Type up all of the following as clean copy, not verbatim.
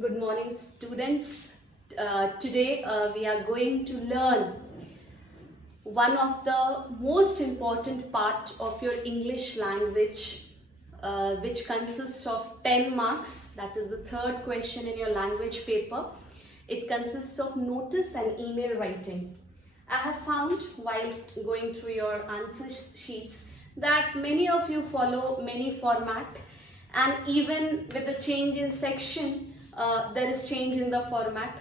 Good morning, students. Today we are going to learn one of the most important part of your English language, which consists of 10 marks. That is the third question in your language paper. It consists of notice and email writing. I have found while going through your answer sheets that many of you follow many format, and even with the change in section, there is change in the format.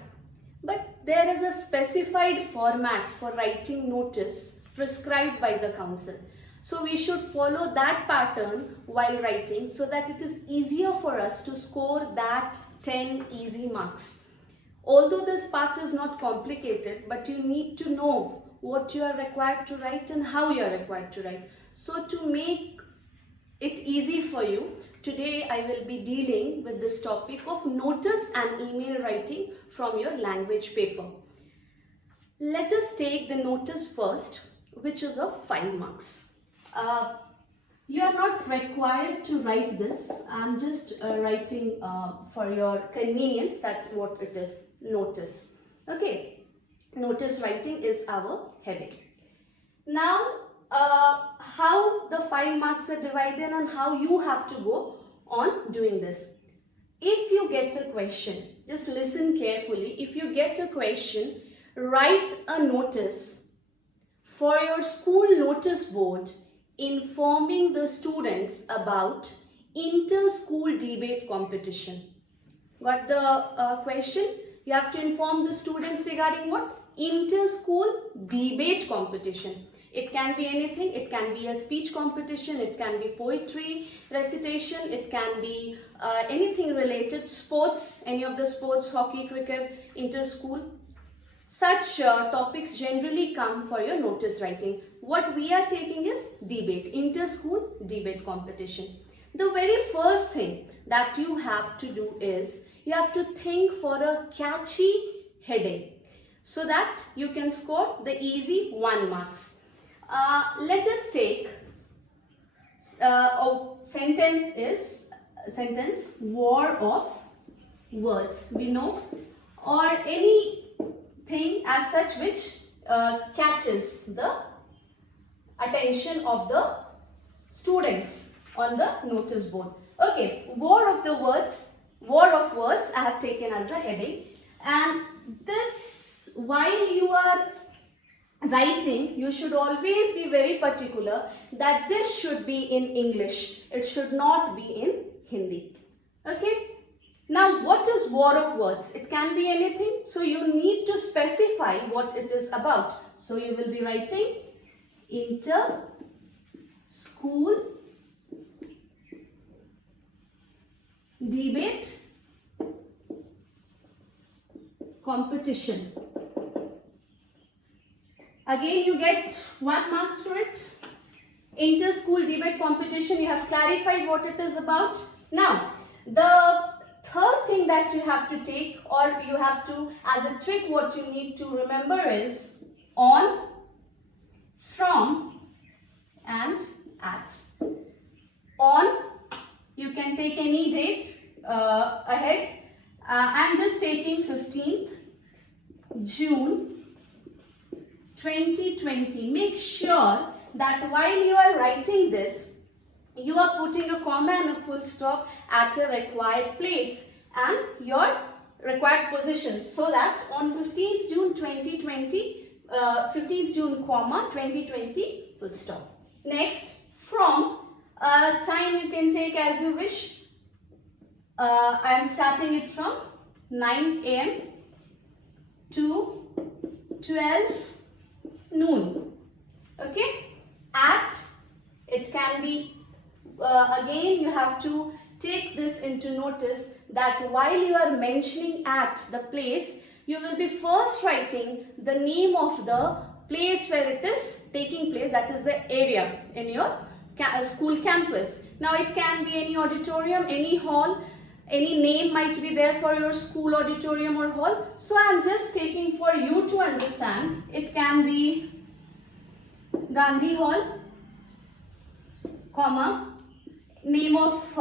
But there is a specified format for writing notice prescribed by the council. So we should follow that pattern while writing so that it is easier for us to score that 10 easy marks. Although this path is not complicated, but you need to know what you are required to write and how you are required to write. So to make it easy for you, today I will be dealing with this topic of notice and email writing from your language paper. Let us take the notice first, which is of 5 marks. You are not required to write this. I am just writing for your convenience that what it is, notice. Okay, notice writing is our heading. Now, how the 5 marks are divided and how you have to go on doing this. If you get a question, just listen carefully. If you get a question, write a notice for your school notice board informing the students about inter-school debate competition. Got the question? You have to inform the students regarding what? Inter-school debate competition. It can be anything. It can be a speech competition. It can be poetry recitation. It can be anything related. Sports, any of the sports, hockey, cricket, inter-school. Such topics generally come for your notice writing. What we are taking is debate, inter-school debate competition. The very first thing that you have to do is you have to think for a catchy heading so that you can score the easy 1 marks. Let us take sentence war of words. We know, or anything as such which catches the attention of the students on the notice board. Okay, war of words I have taken as the heading, and this, while you are writing, you should always be very particular that this should be in English. It should not be in Hindi. Okay. Now, what is war of words? It can be anything. So, you need to specify what it is about. So, you will be writing inter-school debate competition. Again, you get 1 marks for it. Inter-school debate competition, you have clarified what it is about. Now, the third thing that you have to take, or you have to, as a trick, what you need to remember is on, from, and at. On, you can take any date ahead. I am just taking 15th June 2020. Make sure that while you are writing this, you are putting a comma and a full stop at a required place and your required position, so that on 15th June 2020, 15th June, comma, 2020, full stop. Next, from, time you can take as you wish. I am starting it from 9 AM to 12 noon. Okay. At, it can be, again you have to take this into notice that while you are mentioning at the place, you will be first writing the name of the place where it is taking place, that is the area in your school campus. Now, it can be any auditorium, any hall, any name might be there for your school auditorium or hall. So, I am just taking for you to understand. It can be Gandhi Hall, comma, name of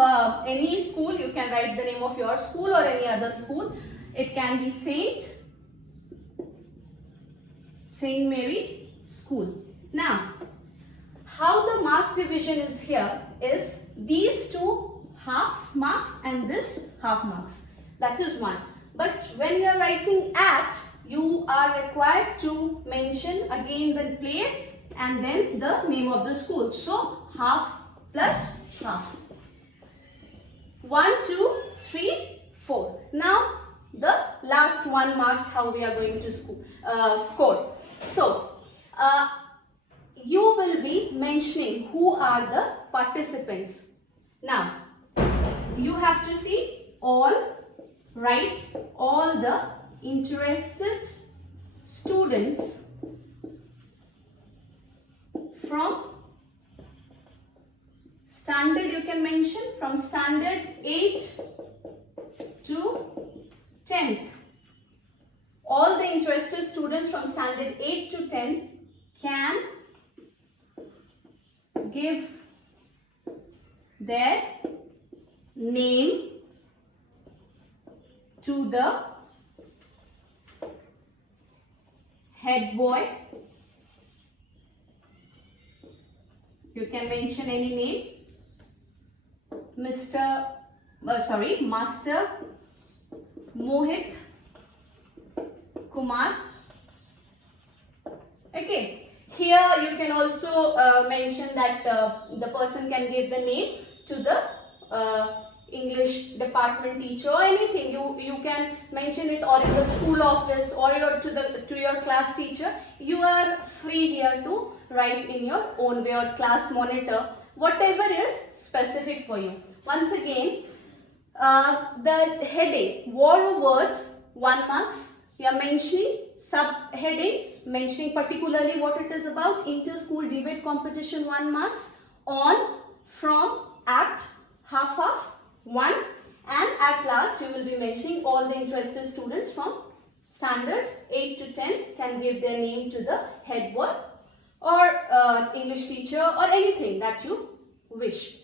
any school. You can write the name of your school or any other school. It can be Saint Mary School. Now, how the marks division is here is these two half marks and this half marks. That is one. But when you are writing at, you are required to mention again the place and then the name of the school. So, half plus half. 1, 2, 3, 4. Now, the last 1 marks how we are going to score. So, you will be mentioning who are the participants. Now, you have to see write all the interested students from standard, you can mention from standard 8 to 10th. All the interested students from standard 8 to 10 can give their name to the head boy. You can mention any name. Master Mohit Kumar. Okay. Here you can also mention that the person can give the name to the English department teacher or anything. You can mention it or in the school office or to your class teacher. You are free here to write in your own way, or class monitor, whatever is specific for you. Once again, the heading, war or words, 1 marks. You are mentioning subheading, mentioning particularly what it is about. Inter-school debate competition, 1 marks. On, from, at, half, 1. And at last you will be mentioning all the interested students from standard 8 to 10 can give their name to the head boy or English teacher or anything that you wish.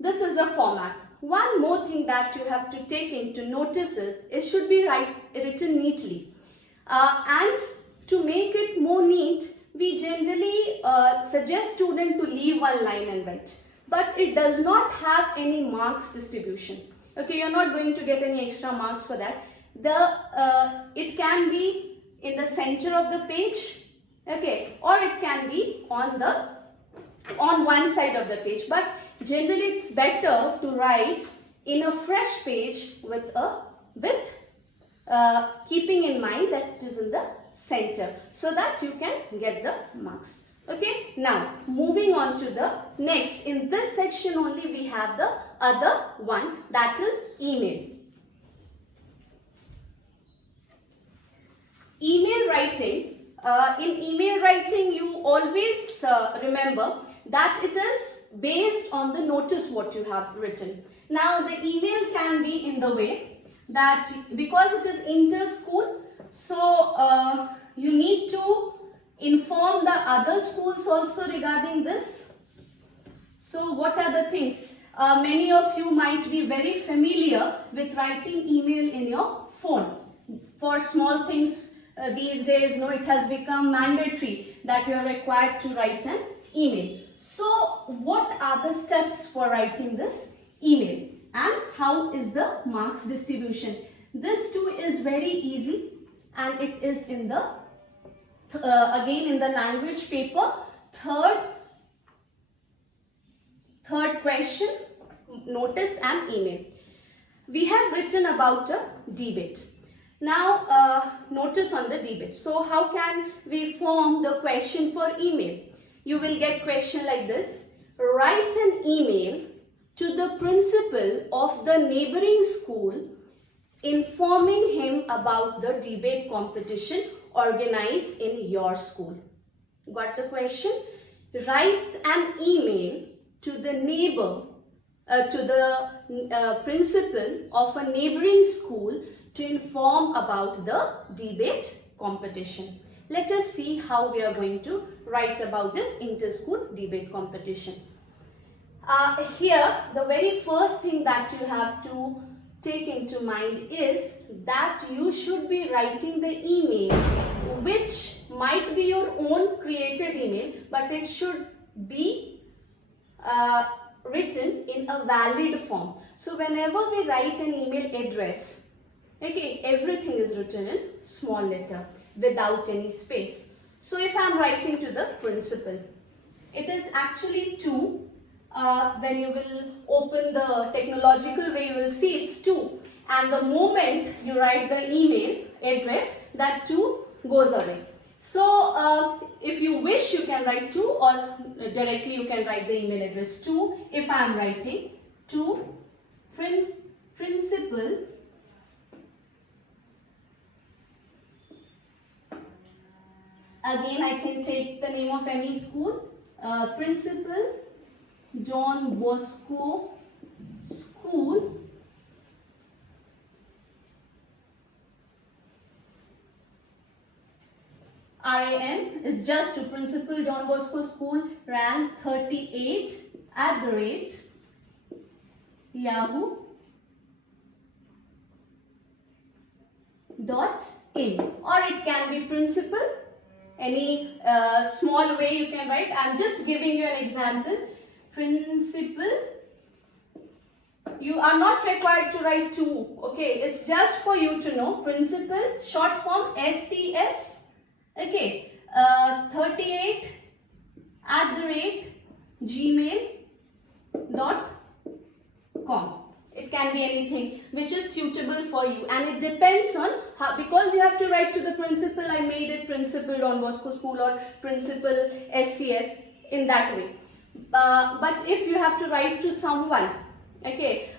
This is the format. One more thing that you have to take into notice is it should be written neatly. And to make it more neat, we generally suggest student to leave 1 line and write. But it does not have any marks distribution. Okay, you're not going to get any extra marks for that. It can be in the center of the page, okay, or it can be on one side of the page. But generally it's better to write in a fresh page with keeping in mind that it is in the center, so that you can get the marks. Okay, now moving on to the next. In this section only we have the other one, that is email. Email writing. In email writing, you always remember that it is based on the notice what you have written. Now the email can be in the way that because it is inter-school, so you need to inform the other schools also regarding this. So what are the things? Many of you might be very familiar with writing email in your phone. For small things these days, it has become mandatory that you are required to write an email. So what are the steps for writing this email and how is the marks distribution? This too is very easy and it is in the again in the language paper, third question, notice and email. We have written about a debate. Now notice on the debate. So how can we form the question for email? You will get question like this. Write an email to the principal of the neighboring school informing him about the debate competition organized in your school. Got the question? Write an email to the neighbor, to the principal of a neighboring school to inform about the debate competition. Let us see how we are going to write about this inter-school debate competition. Here, the very first thing that you have to take into mind is that you should be writing the email, which might be your own created email, but it should be written in a valid form. So whenever we write an email address, okay, everything is written in small letter without any space. So if I am writing to the principal, it is actually 2. When you will open the technological way, you will see it's 2. And the moment you write the email address, that 2 goes away. So if you wish, you can write 2, or directly you can write the email address 2. If I am writing to principal, again I can take the name of any school, Principal Don Bosco School, RAN is just to Principal Don Bosco School, rank 38 @yahoo.in, or it can be principal, any small way you can write. I am just giving you an example. Principal, you are not required to write 2, okay, it's just for you to know. Principal, short form SCS, okay, 38 @gmail.com. It can be anything which is suitable for you, and it depends on how, because you have to write to the principal, I made it Principal Don Bosco School or Principal SCS in that way. But if you have to write to someone, okay,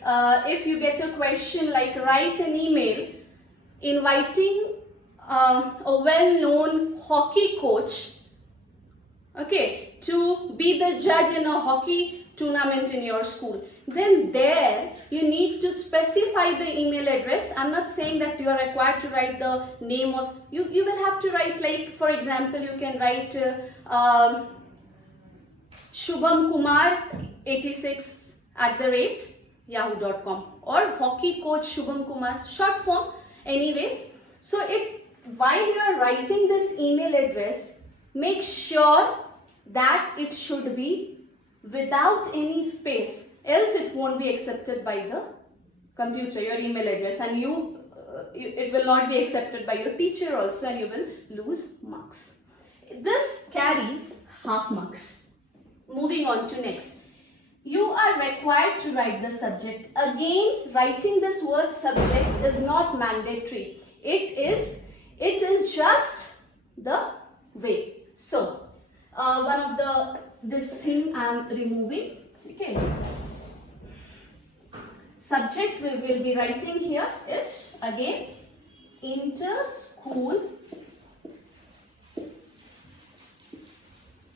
if you get a question like write an email inviting a well-known hockey coach, okay, to be the judge in a hockey tournament in your school, then there you need to specify the email address. I'm not saying that you are required to write the name of, you will have to write, like for example, you can write Shubham Kumar 86 @yahoo.com, or hockey coach Shubham Kumar, short form anyways. So while you are writing this email address, make sure that it should be without any space, else it won't be accepted by the computer, your email address, and it will not be accepted by your teacher also, and you will lose marks. This carries half marks. Moving on to next, you are required to write the subject. Again, writing this word subject is not mandatory. It is just the way. So one of this thing I am removing, okay. Subject we will be writing here is again inter-school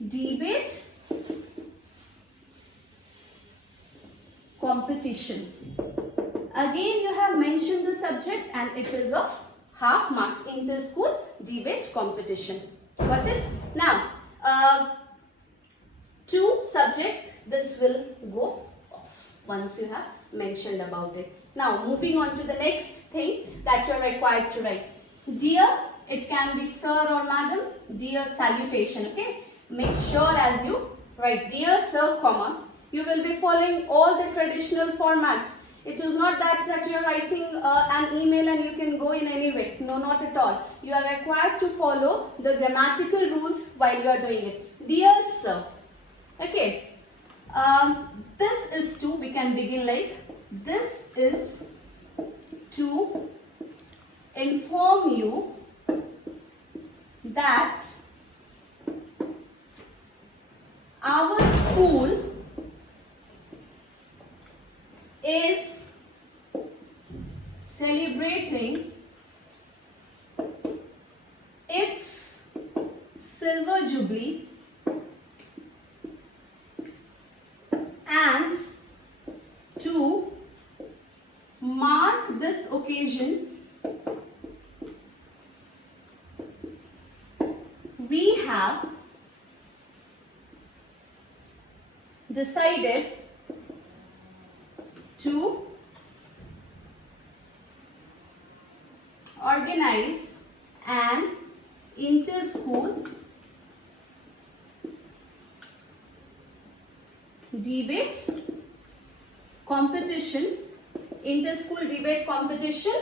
debate competition. Again you have mentioned the subject, and it is of half marks, inter-school debate competition. Got it? Now to subject, this will go off once you have mentioned about it. Now moving on to the next thing that you are required to write. Dear, it can be sir or madam. Dear salutation, okay. Make sure as you write dear sir, comma, you will be following all the traditional format. It is not that you are writing an email and you can go in any way. No, not at all. You are required to follow the grammatical rules while you are doing it. Dear sir, okay. This is to, we can begin like, this is to inform you that our school is celebrating its silver jubilee, and to mark this occasion, we have decided organize an inter-school debate competition. Inter-school debate competition.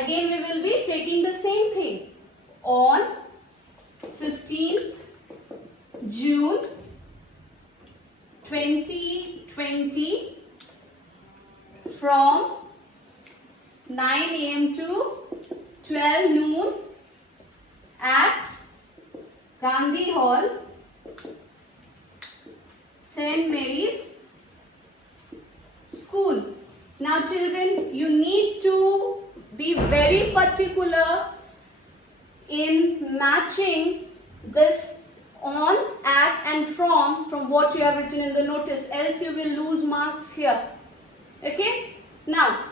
Again we will be taking the same thing on 15th June 2020 from 9 AM to 12 noon at Gandhi Hall, St. Mary's School. Now children, you need to be very particular in matching this on, at and from what you have written in the notice, else you will lose marks here. Okay? Now,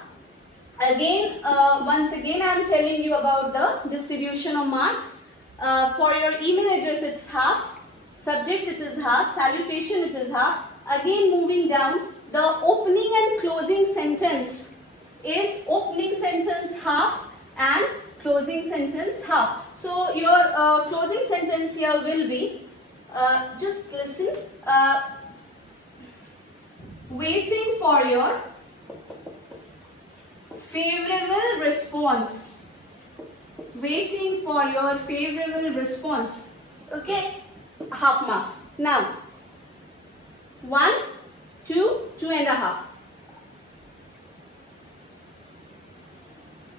again, once again I am telling you about the distribution of marks. For your email address it's half, subject it is half, salutation it is half. Again moving down, the opening and closing sentence is opening sentence half and closing sentence half. So your closing sentence here will be, just listen, waiting for your favorable response. Waiting for your favorable response. Okay, half marks. Now, 1, 2, 2.5.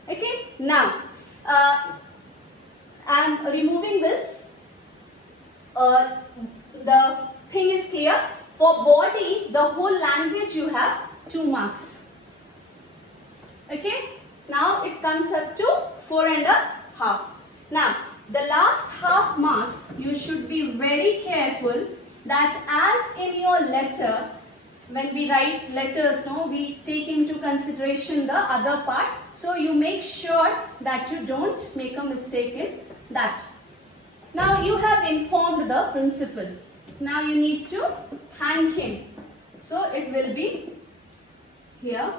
Okay, now I am removing this. The thing is clear. For body, the whole language you have 2 marks. Okay, now it comes up to 4.5. Now, the last half marks, you should be very careful that as in your letter, when we write letters, no, we take into consideration the other part. So you make sure that you don't make a mistake in that. Now you have informed the principal. Now you need to thank him. So it will be here,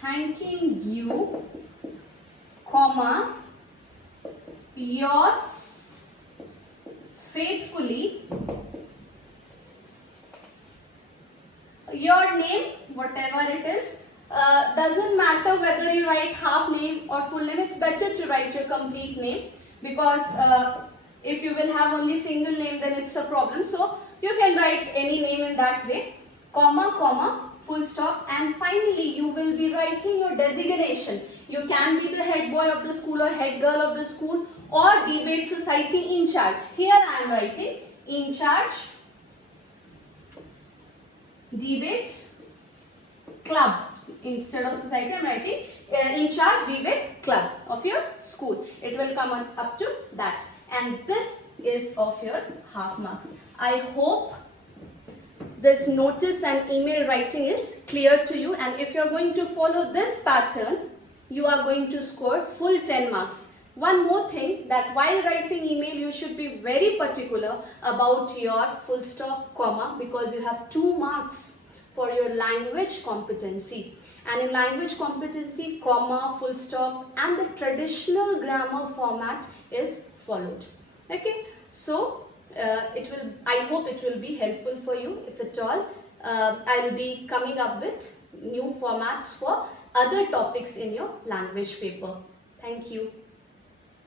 thanking you, comma, yours faithfully, your name, whatever it is, doesn't matter whether you write half name or full name. It's better to write your complete name, because if you will have only single name, then it's a problem. So you can write any name in that way, comma, comma, full stop, and finally you will be writing your designation. You can be the head boy of the school or head girl of the school or debate society in charge. Here I am writing in charge debate club. Instead of society I am writing in charge debate club of your school. It will come on up to that, and this is of your half marks. I hope this notice and email writing is clear to you, and if you are going to follow this pattern, you are going to score full 10 marks. One more thing, that while writing email you should be very particular about your full stop, comma, because you have 2 marks for your language competency, and in language competency, comma, full stop and the traditional grammar format is followed. Okay, so I hope it will be helpful for you. If at all, I will be coming up with new formats for other topics in your language paper. Thank you.